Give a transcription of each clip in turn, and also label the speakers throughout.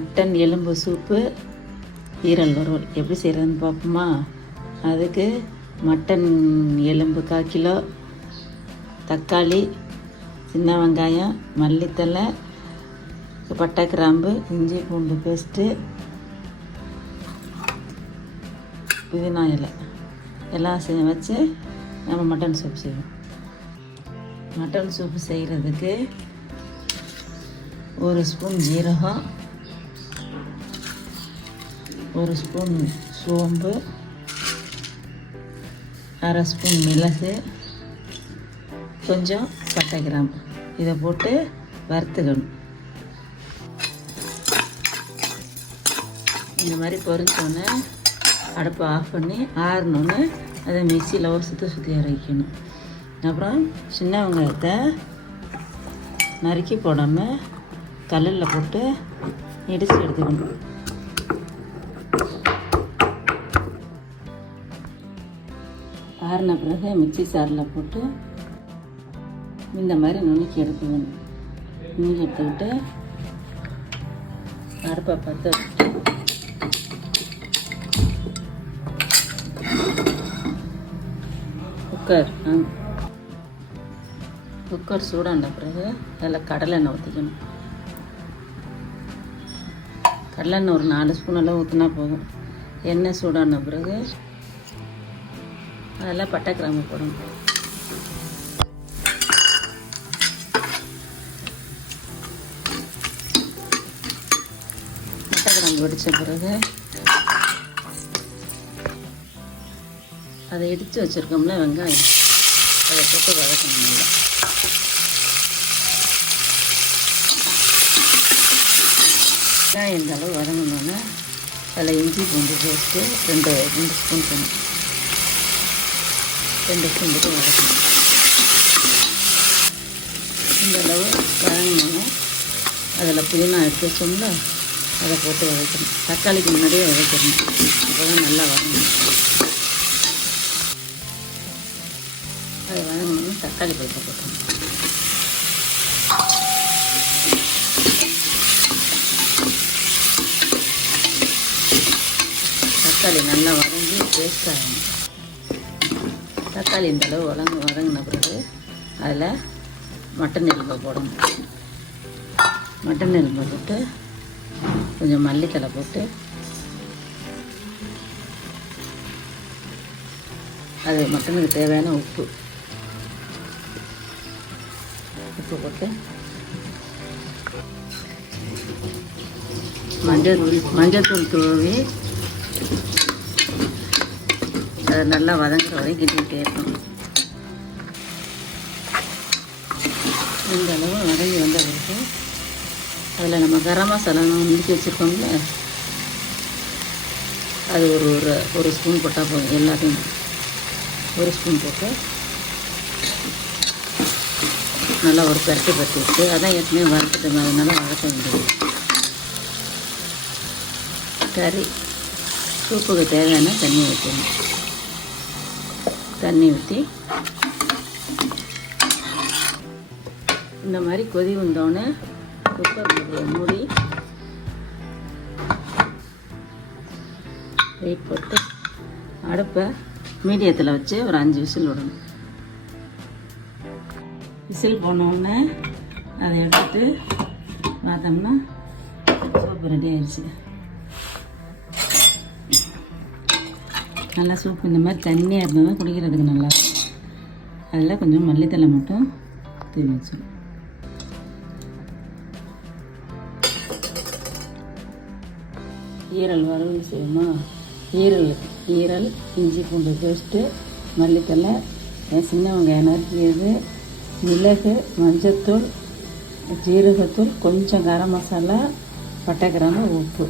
Speaker 1: Mutton எலும்பு soup ஈரல் வறுவல் எப்படி செய்கிறதுன்னு பார்ப்போமா? அதுக்கு மட்டன் எலும்பு கால் கிலோ தக்காளி சின்ன வெங்காயம் மல்லித்தழை பட்டை கிராம்பு இஞ்சி பூண்டு பேஸ்ட்டு புதினா இலை. எல்லாம் செய்ய வச்சு நம்ம மட்டன் சூப் செய்வோம். மட்டன் சூப்பு செய்கிறதுக்கு ஒரு ஸ்பூன் ஜீரகம் ஒரு ஸ்பூன் சோம்பு அரை ஸ்பூன் மிளகு கொஞ்சம் பட்டை கிராம்பு. இதை போட்டு வறுத்துக்கணும். இந்த மாதிரி பொரிஞ்சோன்னே அடுப்பை ஆஃப் பண்ணி ஆறினோன்னு அதை மிக்சியில் ஒரு சுற்றி சுற்றி இறக்கணும் அப்புறம் சின்ன வெங்காயத்தை நறுக்கி போடாமல் கல்லில் போட்டு இடித்து எடுத்துக்கணும். ஆறின பிறகு மிக்சி சாரில் போட்டு இந்த மாதிரி நுணுக்கி எடுத்துக்கணும் நுணுக்கி எடுத்துக்கிட்டு அடுப்பை பற்ற வச்சுட்டு குக்கர் ஆ குக்கர் சூடான பிறகு அதில் கடலெண்ணெய் ஊற்றிக்கணும். கடலெண்ணெய் ஒரு நாலு ஸ்பூன் அளவு ஊற்றினா போதும். எண்ணெய் சூடான பிறகு அதில் பட்டை கிராம்பு போடணும். பட்டை கிராம்பு வெடித்த பிறகு அதை இடித்து வச்சுருக்கோம்ல வெங்காயம். அதை போட்டு வதக்கணும் நல்லா. வெங்காயம் இந்த அளவு வதங்கணுன்னா அதில் இஞ்சி பூண்டு பேஸ்ட்டு ரெண்டு ரெண்டு ஸ்பூன் பண்ணணும் ரெண்டு ஸ்பூன் போட்டு வதக்கணும். இந்த அளவு வதங்கினோன்னா அதில் புதினா எடுத்து வச்சோம்ல அதை போட்டு வதக்கணும். தக்காளிக்கு முன்னாடியே வதக்கணும். அப்போ தான் நல்லா வதங்கணும். அது வதங்கணும்னு தக்காளி பழத்தை போட்டணும் தக்காளி நல்லா வதங்கி டேஸ்ட்டாக ஆகணும். தக்காளி இந்த அளவு வதங்க வதங்கின பிறகு அதில் மட்டன் எலும்பை போடணும். மட்டன் எலும்பை போட்டு கொஞ்சம் மல்லித்தலை போட்டு அது மட்டனுக்கு தேவையான உப்பு. உப்பு போட்டு மஞ்சள் தூள் மஞ்சள் தூள் தூவி அதை நல்லா வதங்குற வரையும் கிண்டிக்கிட்டே இருக்கணும். இந்த அளவு வதங்கி வந்த பிறகு அதில் நம்ம கரம் மசாலா முடிச்சு வச்சுருக்கோம்ல அது ஒரு ஒரு ஒரு ஸ்பூன் போட்டால் போதும் எல்லாத்தையும். ஒரு ஸ்பூன் போட்டு நல்லா ஒரு பரட்டி பரட்டி விட்டு அதான் ஏற்கனவே வறுத்துட்டு அதனால வளர்க்க வேண்டியது. கறி சூப்புக்கு தேவையான தண்ணி வைக்கணும் தண்ணி ஊற்றி இந்த மாதிரி கொதி வந்தோடனே குக்கர் மூடி வெயிட் போட்டு அடுப்பை மீடியத்தில் வச்சு ஒரு அஞ்சு விசில் விடணும். விசில் போனோடனே அதை எடுத்து பார்த்தோம்னா சூப்பர் ரெடி ஆயிடுச்சு. நல்லா சூப்பு இந்த மாதிரி தண்ணியாக இருந்தால் தான் குடிக்கிறதுக்கு நல்லா இருக்கும். அதில் கொஞ்சம் மல்லித்தலை மட்டும் தூவி வச்சோம் ஈரல் வறுவல் செய்யுமா ஈரல் ஈரல் இஞ்சி பூண்டு பேஸ்ட்டு மல்லித்தலை சின்ன வெங்காயம் நறுக்கியது மிளகு மஞ்சத்தூள் ஜீரகத்தூள் கொஞ்சம் கரம் மசாலா பட்டை கிராம்பு உப்பு.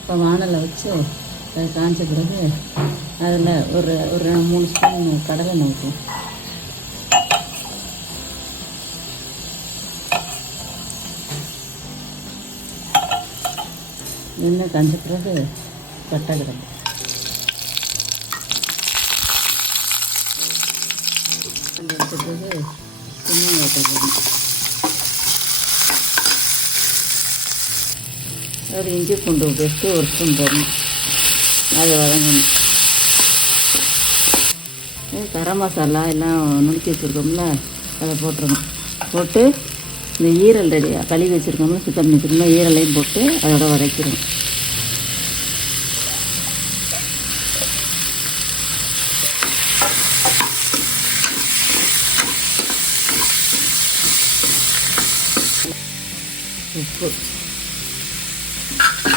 Speaker 1: இப்போ வானலை வச்சு அது காஞ்ச பிறகு அதில் ஒரு ஒரு மூணு ஸ்பூன் கடலை நோக்கும் எண்ணெய் காஞ்ச பிறகு பட்டை கிடக்கும் எடுத்த பிறகு சின்ன போடணும் ஒரு இஞ்சி பூண்டு பேஸ்ட்டு ஒரு ஸ்பூன் போடணும். அது வதங்கணும் கரம் மசாலா எல்லாம் நுணுக்கி வச்சுருக்கோம்ல அதை போட்டுருணும் போட்டு இந்த ஈரல் ரெடியாக கழுவி வச்சுருக்கோம்ல சுத்தம் பண்ணி வச்சுருக்கோம்ல ஈரலையும் போட்டு அதோட வதக்கிடும் உப்பு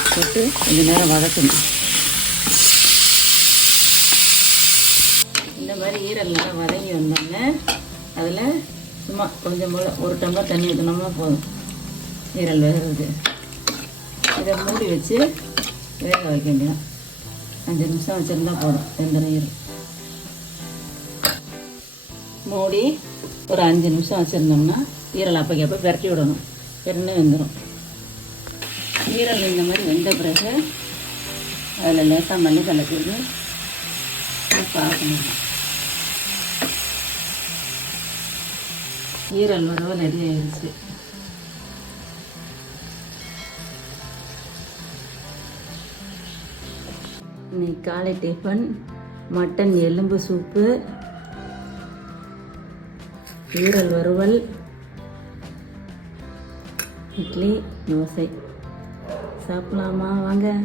Speaker 1: போட்டு கொஞ்ச நேரம் வதக்கணும். இந்த மாதிரி ஈரல் நல்லா வதங்கி வந்தோடனே அதில் சும்மா கொஞ்சம் போல் ஒரு டம்ளர் தண்ணி ஊற்றினோம்னா போதும். ஈரல் வேகிறது. இதை மூடி வச்சு வேக வைக்க வேண்டியதான் அஞ்சு நிமிஷம் வச்சுருந்தா போதும் வெந்தன நீர் மூடி ஒரு அஞ்சு நிமிஷம் வச்சுருந்தோம்னா ஈரல் அப்போக்கு அப்போ விரட்டி விடணும். பெருன்னு வெந்துடும் ஈரல் இந்த மாதிரி வெந்த பிறகு அதில் லேசாக மல்லி தூவி பார்க்கணும் ஈரல் வறுவல் ரெடி ஆயிடுச்சு இன்னைக்கு காலை டிஃபன் மட்டன் எலும்பு சூப்பு ஈரல் வறுவல் இட்லி தோசை. சாப்பிடலாமா? வாங்க.